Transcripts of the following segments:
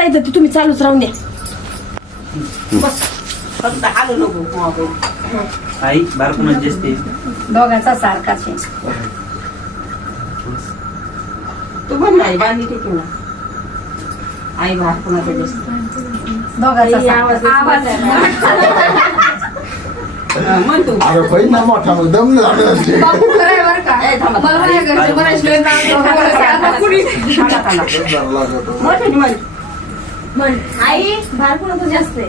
बसता येतं ते तुम्ही चालूच राहून द्या. बस. फक्त हालू नको आई बारकुणाची असते दोघांचा सारखाच आहे. तू पण नाही बांधली ठीक आहे ना आई बाहेर कोणाचं दिसत दोघांचा आई, आवाज सारखाच. आवाज म्हण तू. अरे पहिला ना मोठा मग दम लागला ते. बापू खरं आहे बरं का? ए, थांबा. मला माझ्या घरचे बरेच लोक आता कुणी थांबा, थांबा. दम लागला लागला तो. मोठ्याने म्हण. म्हण आई बाहेर कोणाचं जास्त आहे?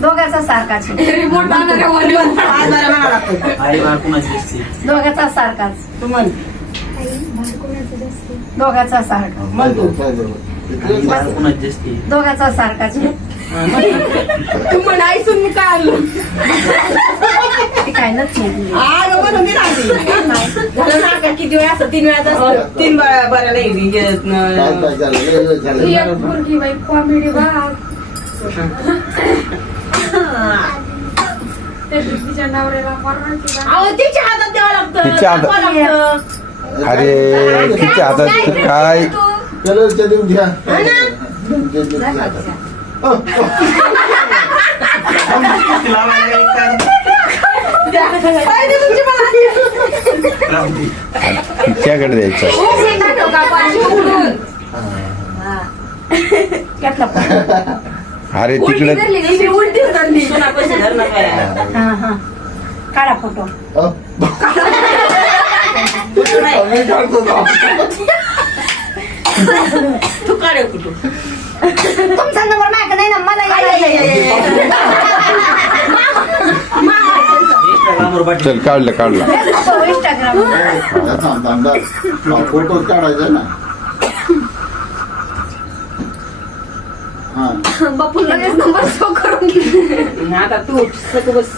दोघांचा सारखाच. रिमोट आणणारे वाली आज बरं म्हणावं लागतं आई बारकुणाची असते दोघांचा सारखाच. तू म्हण. दोघांचा सारखा. म्हण तू असते दोघांचा सारखाच. तू म्हण आई सुन मी काय आणलं ती काय नच आग म्हणून मी राहते झालं ना का किती वेळा असतं तीन असतं तीन बऱ्या बऱ्याला येईल वेळ. ही बाई कॉमेडी बाग तिच्या हातात द्यावं लागतं. अरे तिच्या हातात काय चलो घ्या तिच्याकडे द्यायचं हे? अरे तिकडे. हा हा काढा फोटो. तू काढे कुठं तुमचा नंबर माझ्याकडे नाही ना मला. चल काढलं काढलं तो फोटो काढायचा ना हा बापू लगेच नंबर सेव्ह करून घे. आता तू बस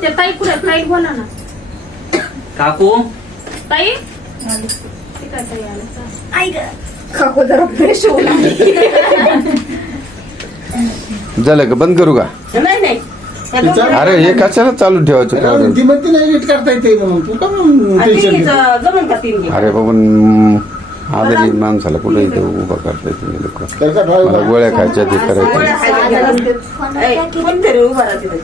त्या ताई कुठे ताई बोला ना काकू ताई ते ताई आलं आई ग. काकू जरा फ्रेश होऊ लागली. झालं का बंद करू का नाही नाही तिचा- अरे हे कशाला चालू ठेवायचं अरे, कारण ती म्हणते नाही एडिट करता येते म्हणून तू का म्हणून आणि टेन्शन तिघीचं घेते? जमून का तीन घे अरे बाबा आदरी माणसाला कुठे इथं उभा करताय तुम्ही लोक तर का ड्राईव्ह मला गोळ्या खायच्या ते करायचं. ए, कोणतरी उभा राहा तिथे.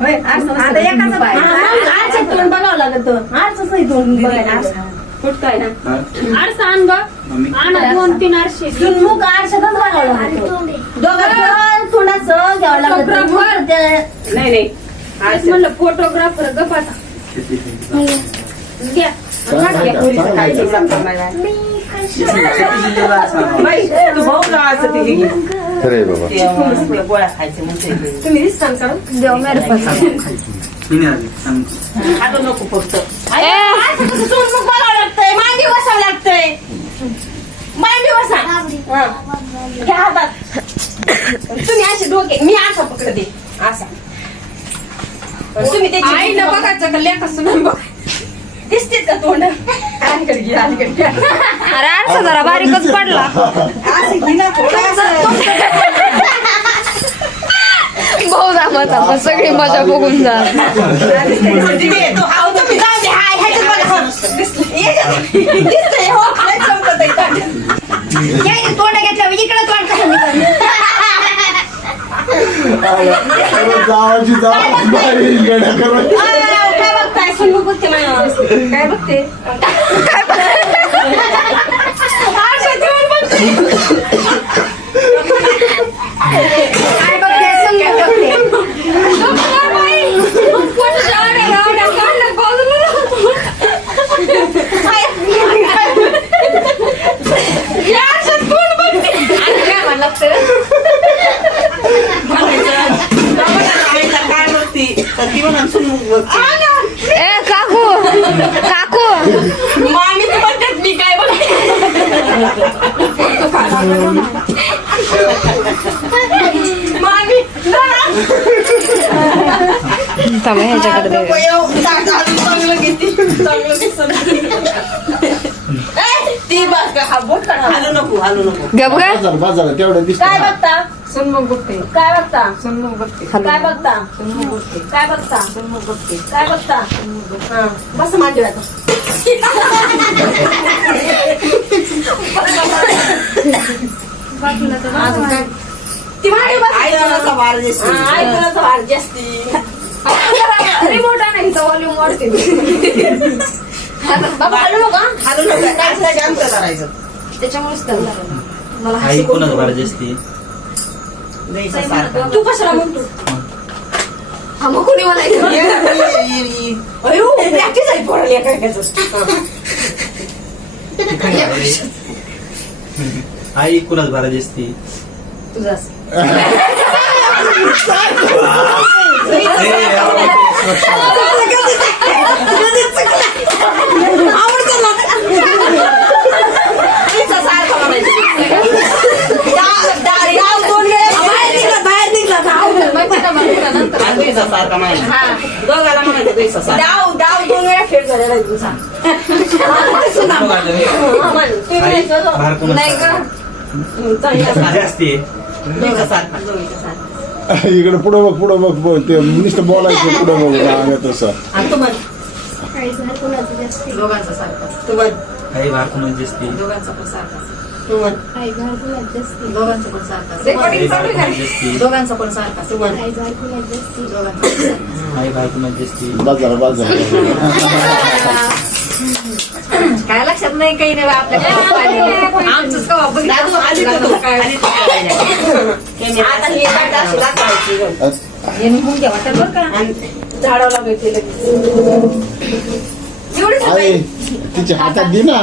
होय, असं आता. एकाचं पाय. हा, मग आरशात तोंड बघावं लागतं. आरशाच नाही तोंड बघायला आरसा. कुठं काय ना आरसा आण ग मम्मी आण दोन तीन आरशे सुनमुख आरशातच लागतं थोडंसं घ्यावं लागतं नाही नाही. म्हणलं फोटोग्राफर गपाचा घ्या. खरे बाबा खायचे तुम्ही दिसताल का नको फक्त मांडी बसावं लागतंय. मांडी बसा हा. घ्या हातात. तुम्ही असे डोके मी असा पकडते. असा. तुम्ही त्याची आईनं बघायचं का लेखा सुनून बघ. दिसते का तोंड? अलीकडे घे अलीकडे घे. अरे आरसा जरा बारीकच पडला. असं घे ना थोडं भाऊ दाखवत आपण सगळी मजा बघून जा. दिसते तो हाव तुम्ही जाऊ दे हाय ह्याच्यात बघा हा. दिसतंय याच्यात- दिसतंय हो लय चमकतंय तोंड. घेतल्यावर इकडे तोंड जावाची काय बघताय सुनमुख बघते काय बघते. काय बघते, थांबा ह्याच्याकडे ती बस का हा बोट काढा. नको हालू नको. काय बघता? सन्मुख बघते काय बघता? सन्मुख बघते काय बघता? सन्मुख बघते काय बघता? सन्मुख बघते काय बघता? हा. बस मांडी वाटा बाजूला ती भांडी बसायचं. हा, ऐकण्याचा भार जास्ती रिमोट आणायचा व्हॉल्यूम वाढते बाबा हलू नका हलू नका काय शांत करायचं. त्याच्यामुळेच तर. मला आई हसी कोणाच बारा जास्ती द्यायचं सारखं. तू कशाला म्हणतो हा मग कोणी म्हणायचं? अयो प्रॅक्टिस आहे पोराला एका एकाचं. आई कोणाच जास्ती आवडतं डाव- डाव- दोन वेळा खेळ झालेला आहे तुझा. हा, नाही का? हं. जास्ती इकडे पुढं बघ पुढं बघ बघ ते नुसतं बोलायचं पुढं बघ रांग तसं. काही झालं कोणाचं जास्त दोघांचा पण सारखा. काही झालं कोणाचं जास्त दोघांचा पण सारखा. आई बारा कोणाच जास्ती दोघांचा पण सारखा. तू म्हण. काही झालं कोणाचं जास्त दोघांचा पण सारखा. आई बारा कोणाच जास्ती बस झालं बस झालं. काय लक्षात नाही काही नाही आपल्या तू? तू? ही लगेच. आई. तिच्या हातात दे ना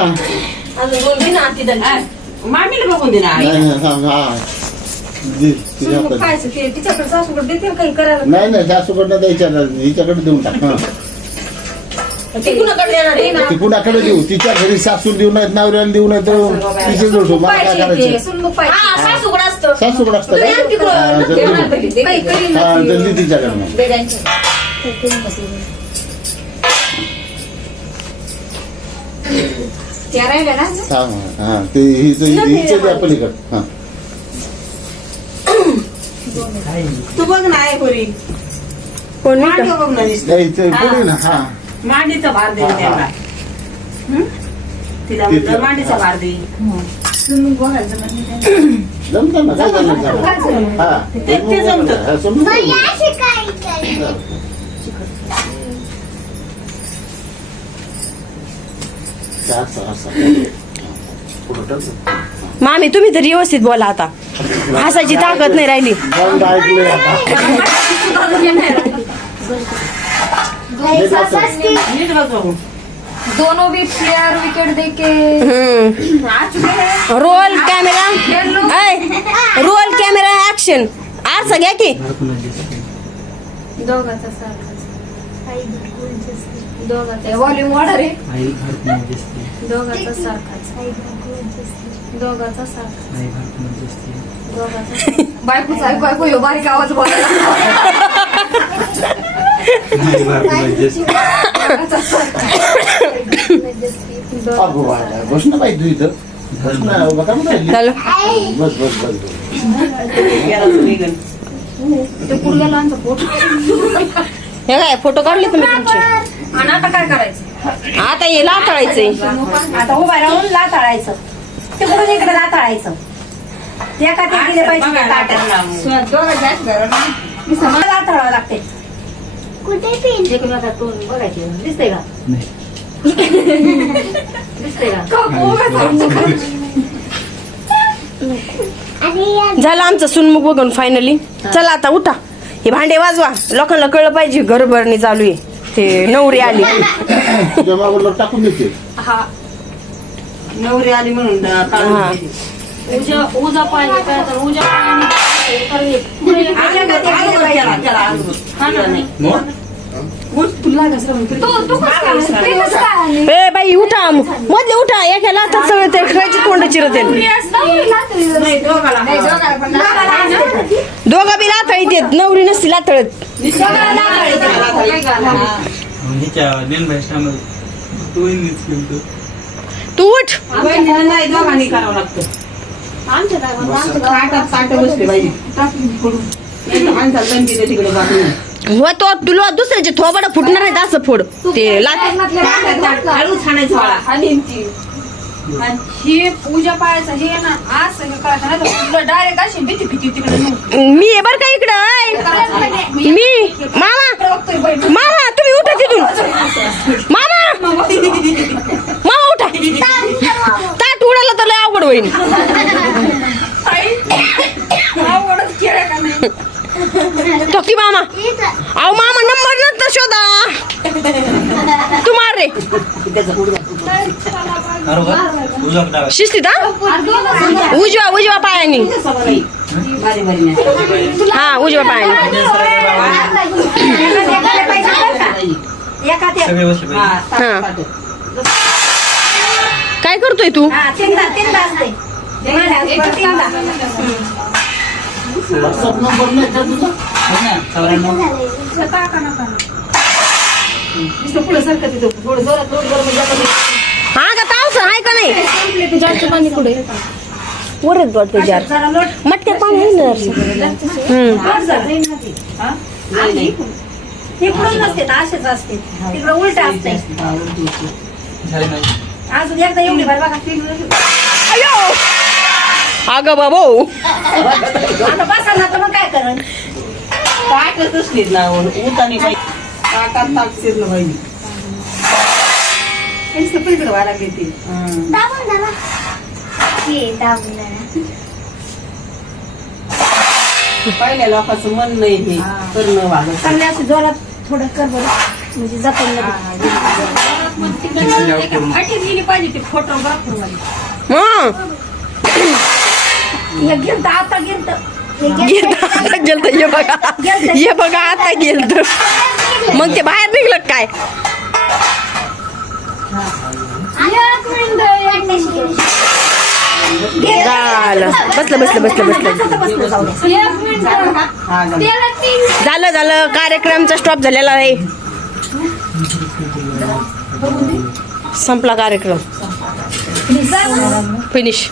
अजून दोन दे ना. मामीला बघून दे ना आई. नाही नाही थांब, हा दे तिच्या हातात तिच्याकडे सासूकडे देते काही करायला नाही नाही सासूकडनं द्यायच्या ना, हिच्याकडे देऊन टाक हा ती कुणाकडे देऊ. तिच्या घरी सासू देऊ नयेत नवऱ्याला देऊ नयेत तिचे जोडू मला काय करायचं? हा, सासूकडे असतं. सासूकडे असतं तुम्ही आणखी का हा, कुठं? जल्दी. हा जल्दी तिच्याकडनं. हा हा. ते हिचं हिचं द्या पलीकड हा. तू बघ ना आई पोरी. कोण नाही मांडी बघ ना नुसतं. द्यायचं पुढे ना हा. मांडीचा भार दे हा, त्याला हा. हं? तिला म्हटलं मांडीचा भार दे जमतं ना काय झालं हा ते- ते जमतं. हा, समजून जाईल. हा, असं, असं. पुढं टाक. मामी तुम्ही तरी व्यवस्थित बोला आता हसायची ताकद नाही राहिली बंद ऐकलंय आता. नीट बघ बघू. दोनों भी प्लेयर विकेट देके हम्म. आ चुके हैं। रोल कॅमेरा ऐ रोल कॅमेरा ऍक्शन आरसा घ्या की? बारा कोणाच जास्ती दोघाचा सारखाच दोघाचा व्हॉल्यूम वाढा रे आई बारा कोणाच जास्ती दोघाचा सारखाच दोघाचा सारखाच बायकोच ऐकू ऐकू ह्यो बारीक आवाज बोलायला बस ना बाई तू इथं. बस ना बस बस बस तो. ते हे काय फोटो काढले तुम्ही तुमचे? आणि आता काय करायचं? आता हे लाटाळायचंय आता उभा राहून लाताळायचं. तिकडून इकडे लाताळायचं. त्या का ते पाहिजे त्या लागते. एकमेकात बघायचे दिसतंय का? नाही. दिसतंय का? झालं आमचं सुनमुख बघून फायनली चला आता उठा. हे भांडे वाजवा. लोकांना कळलं पाहिजे घरभरणी चालू आहे. ते नवरी आली. टाकून देते. हा. नवरी आली म्हणून काढून हा. दिली. उजा काय तर? ए बाई उठा. मधले उठा. एका लाथात सगळं ते खायचे तोंड चिरते. दोघं बी लाथळीत येत नवरी नसती लाथळत. तू उठ. नाही दोघांनी करावं लागतं. हो तो तुला दुसऱ्याचे थोबड फुटणार आहेत असं फोड. ते हे पूजा पाहायचं हे ना असं हे तुला डायरेक्ट अशी भीती भीती तिकडे मी बर का इकडं. मी. मामा. मामा तुम्ही उठा तिथून. मामा. मामा उठा. उडाला तर लय अवघड होईल. तो की मामा. अहो मामा नंबर नंतर शोधा. तू मार रे. शिस्तीत हा? उजवा उजवा पायानी. हा उजवा पायानी. करतोय तू? हा, का तुझा? हो ना, चौऱ्याण्णव. टाका नका? ना. नुसतं पुढं सरकत येतो. थोडं जोरात थोडं जोरात म्हणजे आपण- हा का तावस आहे का नाही? जायचं पाणी कुठे? वरच वाटतं जार. पाणी आहे ना जरासं. हा? नसते असेच असते. तिकडं उलट असते. अजून एकदा एवढी भर बघा. अयो! अगं बाबो! आता बसा ना तर मग काय करण? ताकदच नाही ना उतानी पाहिजे ताकात ताक शिरलं पाहिजे नुसतं पलीकडे व्हायला लागली ती. पहिल्या लोकांचं मन नाही हे. करणं वागत चांगले असं जोरात थोडं कर बरं. म्हणजे अटीच गेली पाहिजे फोटोग्राफर आता गेलं तर हे बघा हे बघा आता गेलं मग ते बाहेर निघलं काय झालं बसलं बसलं बसलं बसलं झालं. झालं कार्यक्रमचा स्टॉप झालेला आहे. संपला कार्यक्रम. फिनिश